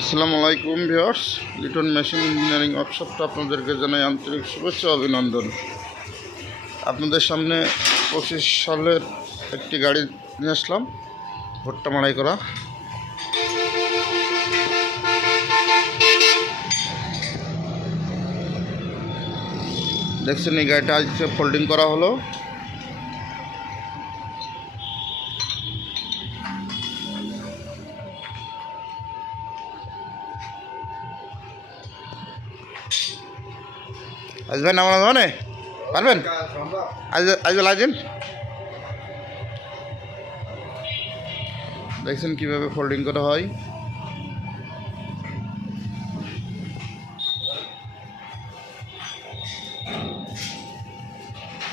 আসসালামু আলাইকুম viewers, Liton machine engineering ওয়ার্কশপটা আপনাদেরকে জানাই আন্তরিক শুভেচ্ছা অভিনন্দন। আপনাদের সামনে 25 সালের একটি গাড়ি নিয়ে আসলাম, ভুট্টা মাড়াই করা। দেখছেন, এই গাড়িটা আজকে ফোল্ডিং করা হলো। আসবেন আমার মানে পারবেন? আজবেল আসবেন। দেখছেন কীভাবে ফোল্ডিং করা হয়।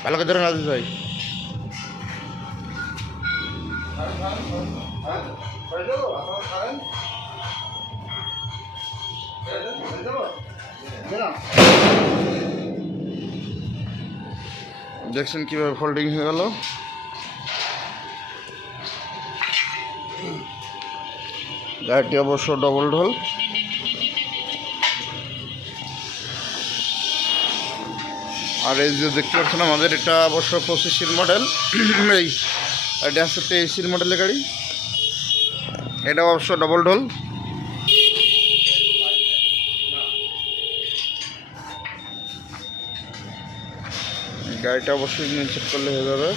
ভালো করে ধরেন আজিজ ভাই। দেখছেন কীভাবে ফোল্ডিং হয়ে গেল। গাড়িটি অবশ্য ডবল ঢোল। আর এই যে দেখতে পাচ্ছেন, আমাদের এটা অবশ্য 25 মডেল। এই এটা হচ্ছে 23 মডেলের গাড়ি। এটা অবশ্য ডবল ঢোল। গাড়িটা অবশ্যই ইঞ্জিন চেক করলে হয়ে যাবে।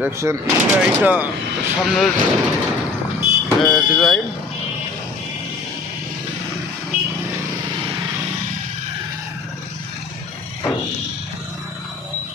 দেখছেন গাড়িটা সামনের ডিজাইন।